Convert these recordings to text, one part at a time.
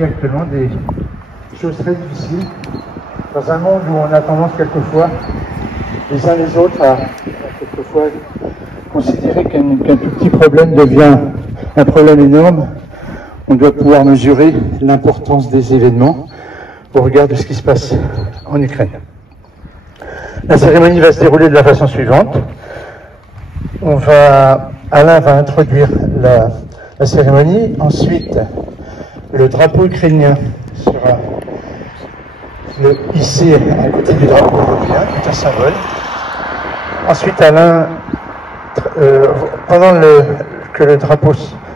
vit actuellement des choses très difficiles dans un monde où on a tendance quelquefois, les uns les autres, à quelquefois considérer qu'un tout petit problème devient un problème énorme. On doit pouvoir mesurer l'importance des événements au regard de ce qui se passe en Ukraine. La cérémonie va se dérouler de la façon suivante. Alain va introduire la cérémonie. Ensuite, le drapeau ukrainien sera hissé à côté du drapeau européen, qui est un symbole. Ensuite, Alain, pendant que le drapeau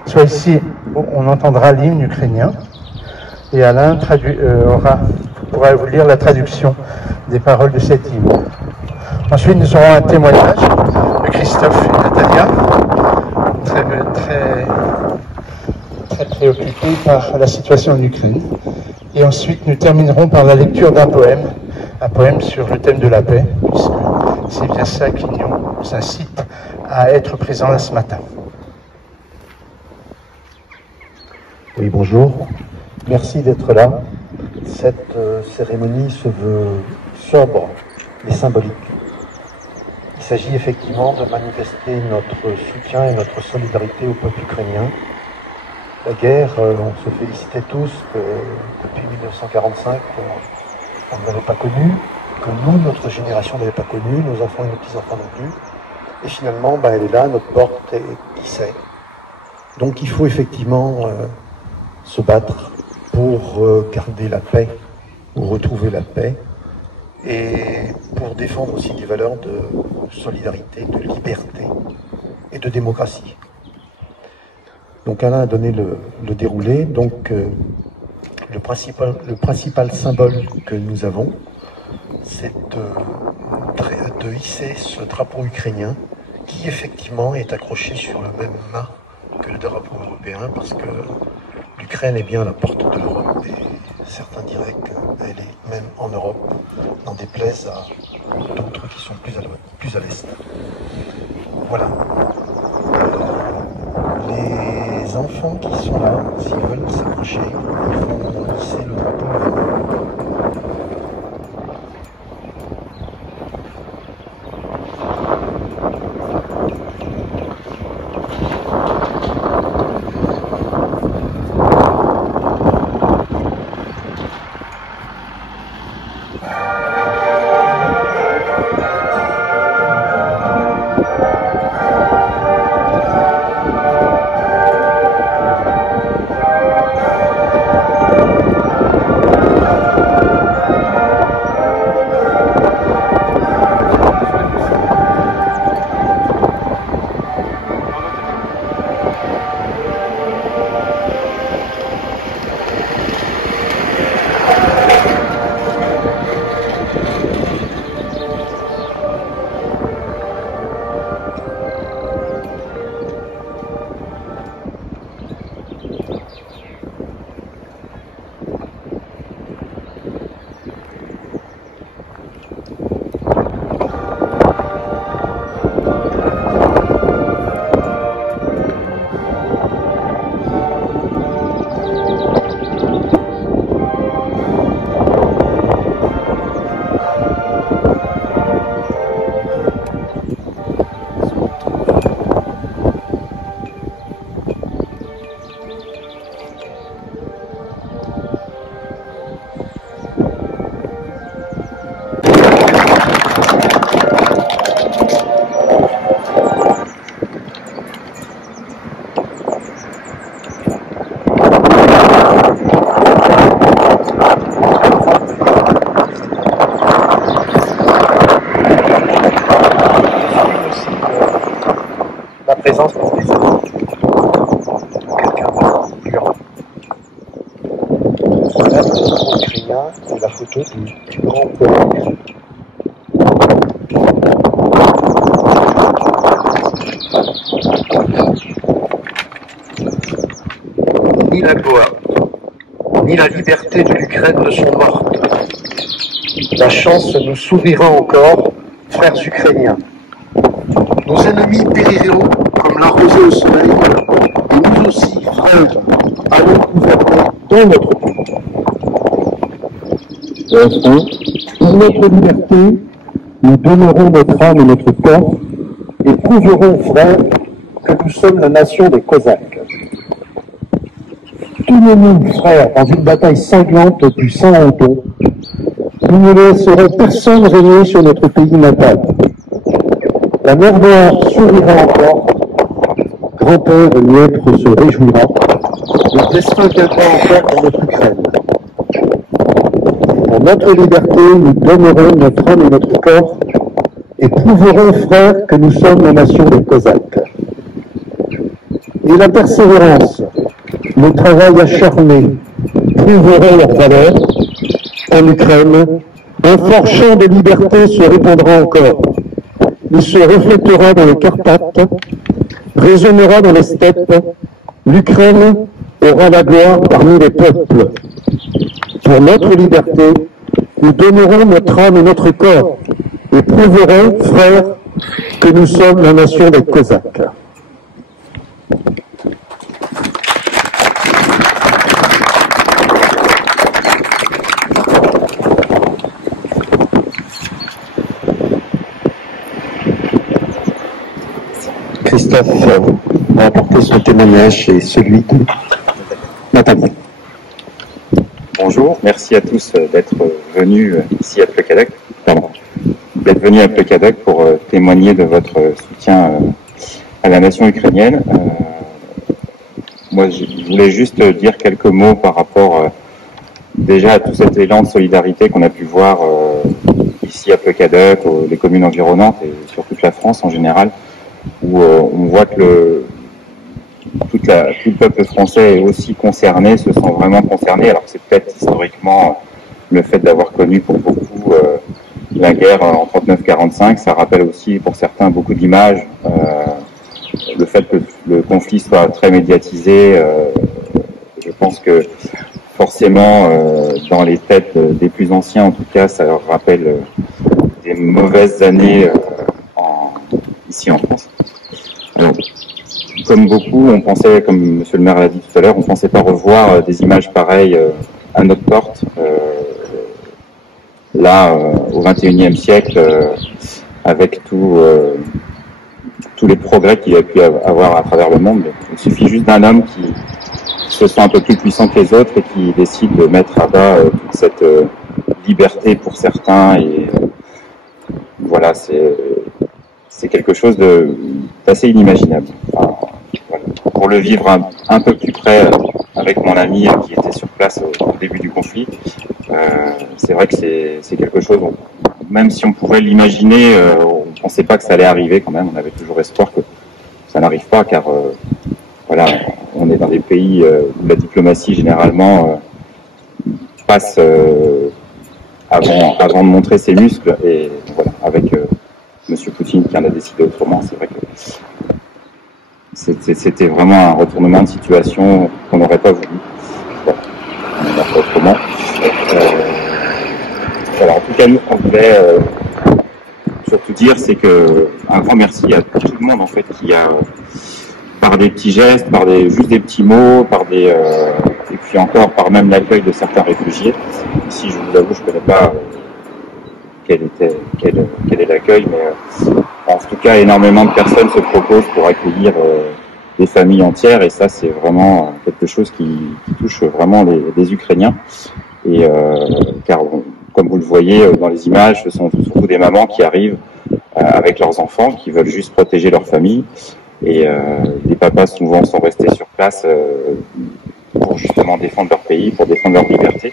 soit ici, on entendra l'hymne ukrainien. Et Alain pourra vous lire la traduction des paroles de cet hymne. Ensuite, nous aurons un témoignage de Christophe et Natalia, très préoccupés par la situation en Ukraine. Et ensuite, nous terminerons par la lecture d'un poème, un poème sur le thème de la paix, puisque c'est bien ça qui nous incite à être présents là ce matin. Oui, bonjour. Merci d'être là. Cette cérémonie se veut sobre mais symbolique. Il s'agit effectivement de manifester notre soutien et notre solidarité au peuple ukrainien. La guerre, on se félicitait tous que depuis 1945, on ne l'avait pas connue, que nous, notre génération n'avait pas connue, nos enfants et nos petits-enfants non plus. Et finalement, elle est là, notre porte, et qui sait. Donc il faut effectivement se battre pour garder la paix, pour retrouver la paix, et pour défendre aussi des valeurs de solidarité, de liberté et de démocratie. Donc Alain a donné le déroulé. Donc le principal symbole que nous avons, c'est de hisser ce drapeau ukrainien qui effectivement est accroché sur le même mât que le drapeau européen, parce que l'Ukraine est bien à la porte de l'Europe et certains diraient qu'elle est même en Europe, n'en déplaise à d'autres qui sont plus à l'est. Voilà. Les enfants qui sont là, s'ils veulent s'approcher, ils vont hisser le drapeau avec nous. Présence pour les amis, quelqu'un de violent. Voilà le drapeau ukrainien et la photo du plus grand poète. Ni la Shoah, ni la liberté de l'Ukraine ne sont mortes. La chance nous sourira encore, frères ukrainiens. Nos ennemis périront comme la rosée au soleil, et nous aussi, frères, allons gouverner dans notre pays. Et enfin, pour notre liberté, nous donnerons notre âme et notre corps et prouverons, frères, que nous sommes la nation des Cosaques. Tenez-nous, frères, dans une bataille sanglante du Saint-Anton. Nous ne laisserons personne régner sur notre pays natal. La mer Noire sourira encore, grand-père Dniepr se réjouira, notre destin viendra encore dans notre Ukraine. Pour notre liberté, nous donnerons notre âme et notre corps et prouverons, frères, que nous sommes la nation des Cosaques. Et la persévérance, le travail acharné, prouveront leur valeur. En Ukraine, un fort champ de liberté se répandra encore. Il se reflétera dans les Carpates, résonnera dans les steppes. L'Ukraine aura la gloire parmi les peuples. Pour notre liberté, nous donnerons notre âme et notre corps et prouverons, frères, que nous sommes la nation des Cosaques. Christophe va apporter son témoignage et celui de Nathalie. Bonjour, merci à tous d'être venus ici à Plecadoc, d'être venus à Plecadoc pour témoigner de votre soutien à la nation ukrainienne. Moi, je voulais juste dire quelques mots par rapport déjà à tout cet élan de solidarité qu'on a pu voir ici à Plecadoc, les communes environnantes et sur toute la France en général, où on voit que tout le peuple français est aussi concerné, se sent vraiment concerné. Alors c'est peut-être historiquement le fait d'avoir connu pour beaucoup la guerre en 39-45, ça rappelle aussi pour certains beaucoup d'images, le fait que le conflit soit très médiatisé. Je pense que forcément dans les têtes des plus anciens en tout cas, ça leur rappelle des mauvaises années ici en France. Comme beaucoup, on pensait, comme Monsieur le maire l'a dit tout à l'heure, on pensait pas revoir des images pareilles à notre porte. Là, au XXIe siècle, avec tous les progrès qu'il y a pu avoir à travers le monde, il suffit juste d'un homme qui se sent un peu plus puissant que les autres et qui décide de mettre à bas toute cette liberté pour certains. Et voilà, c'est quelque chose d'assez inimaginable. Enfin, voilà. Pour le vivre un peu plus près avec mon ami qui était sur place au début du conflit, c'est vrai que c'est quelque chose, même si on pouvait l'imaginer, on ne pensait pas que ça allait arriver quand même, on avait toujours espoir que ça n'arrive pas, car voilà, on est dans des pays où la diplomatie généralement passe avant de montrer ses muscles, et voilà, avec Monsieur Poutine qui en a décidé autrement, c'est vrai que c'était vraiment un retournement de situation qu'on n'aurait pas voulu. Voilà, on a fait autrement. Voilà, en tout cas, nous, on voulait surtout dire, c'est que un grand merci à tout le monde en fait qui a, par des petits gestes, par juste des petits mots, et puis encore par même l'accueil de certains réfugiés. Ici, je vous avoue, je ne connais pas quel est l'accueil, mais en tout cas, énormément de personnes se proposent pour accueillir des familles entières, et ça, c'est vraiment quelque chose qui touche vraiment les Ukrainiens. Et car comme vous le voyez dans les images, ce sont surtout des mamans qui arrivent avec leurs enfants, qui veulent juste protéger leur famille, et les papas souvent sont restés sur place pour justement défendre leur pays, pour défendre leur liberté.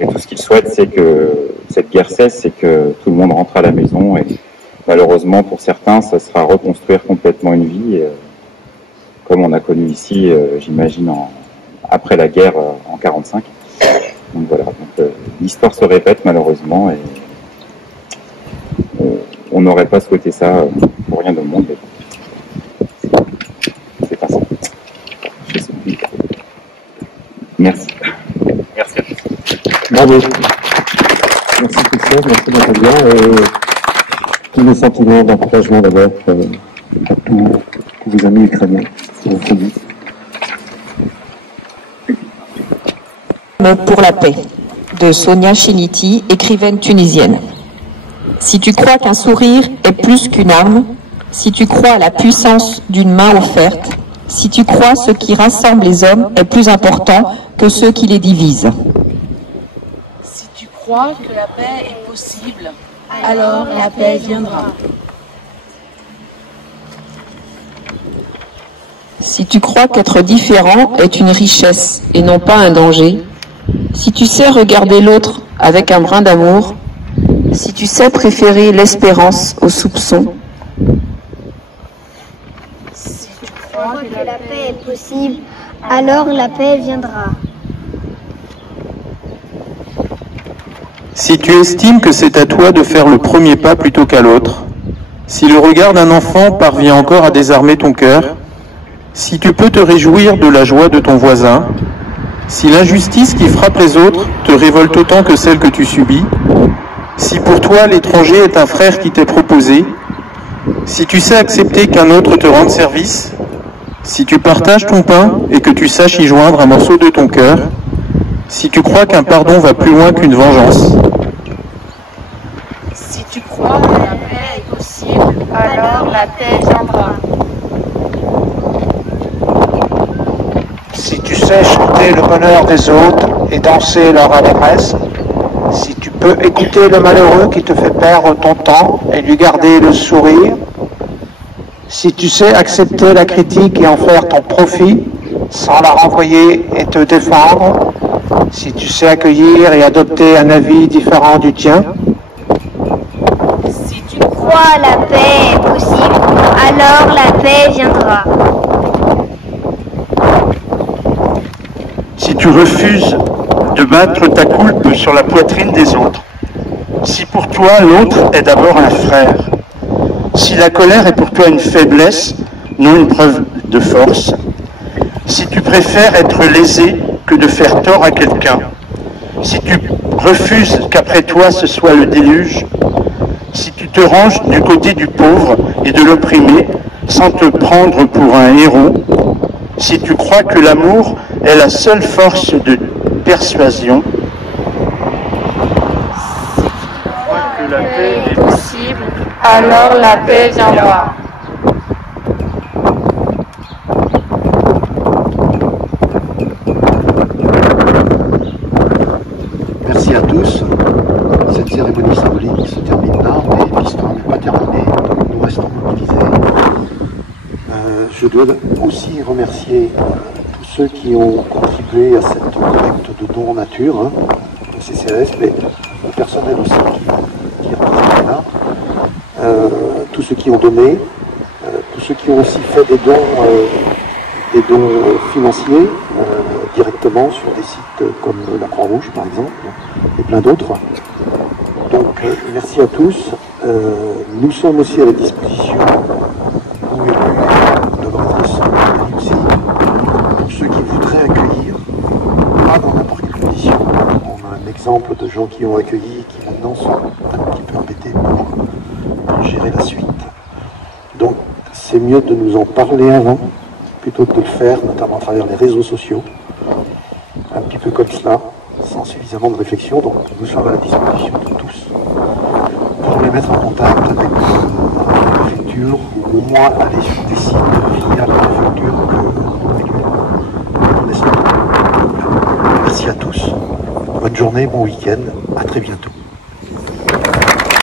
Et tout ce qu'ils souhaitent, c'est que cette guerre cesse, c'est que tout le monde rentre à la maison. Et malheureusement, pour certains, ça sera reconstruire complètement une vie, comme on a connu ici, j'imagine, après la guerre en 45. Donc voilà, l'histoire se répète malheureusement, et on n'aurait pas souhaité ça pour rien au monde. C'est ainsi. Je sais plus. Merci. Merci à tous. Bravo. Merci Christophe, merci Nathalie. Tous les sentiments d'encouragement d'abord à tous vos amis ukrainiens qui ont conduit. pour la paix de Sonia Chiniti, écrivaine tunisienne. Si tu crois qu'un sourire est plus qu'une arme, si tu crois à la puissance d'une main offerte, si tu crois ce qui rassemble les hommes est plus important que ceux qui les divisent. Si tu crois que la paix est possible, alors la paix viendra. Si tu crois qu'être différent est une richesse et non pas un danger, si tu sais regarder l'autre avec un brin d'amour, si tu sais préférer l'espérance au soupçon, si tu crois que la paix est possible, alors la paix viendra. Si tu estimes que c'est à toi de faire le premier pas plutôt qu'à l'autre, si le regard d'un enfant parvient encore à désarmer ton cœur, si tu peux te réjouir de la joie de ton voisin, si l'injustice qui frappe les autres te révolte autant que celle que tu subis, si pour toi l'étranger est un frère qui t'est proposé, si tu sais accepter qu'un autre te rende service, si tu partages ton pain et que tu saches y joindre un morceau de ton cœur, si tu crois qu'un pardon va plus loin qu'une vengeance, si tu crois que la paix est possible, alors la paix viendra. Si tu sais chanter le bonheur des autres et danser leur allégresse, si tu peux écouter le malheureux qui te fait perdre ton temps et lui garder le sourire, si tu sais accepter la critique et en faire ton profit sans la renvoyer et te défendre, si tu sais accueillir et adopter un avis différent du tien, si tu crois la paix est possible, alors la paix viendra. Si tu refuses de battre ta coulpe sur la poitrine des autres, si pour toi l'autre est d'abord un frère, si la colère est pour toi une faiblesse, non une preuve de force, si tu préfères être lésé que de faire tort à quelqu'un, si tu refuses qu'après toi ce soit le déluge, si tu te ranges du côté du pauvre et de l'opprimé sans te prendre pour un héros, si tu crois que l'amour est la seule force de persuasion, Que la paix est possible, alors la paix viendra. Merci à tous. Cette cérémonie symbolique se termine là, mais l'histoire n'est pas terminée, donc nous restons mobilisés. Je dois aussi remercier tous ceux qui ont contribué à cette collecte de dons en nature, le CCAS, mais le personnel aussi qui est représenté là, tous ceux qui ont donné, tous ceux qui ont aussi fait des dons financiers directement sur des sites comme la Croix-Rouge par exemple, et plein d'autres. Donc merci à tous. Nous sommes aussi à la disposition, vous élus, de Lucie, pour ceux qui voudraient accueillir, pas dans n'importe quelle condition. On a un exemple de gens qui ont accueilli, qui maintenant sont un petit peu embêtés pour gérer la suite. Donc c'est mieux de nous en parler avant, plutôt que de le faire, notamment à travers les réseaux sociaux, un petit peu comme cela, sans suffisamment de réflexion. Donc nous sommes à la disposition de tous pour les mettre en contact avec la préfecture, ou au moins aller sur des sites via la préfecture que on essaie. Merci à tous, bonne journée, bon week-end, à très bientôt.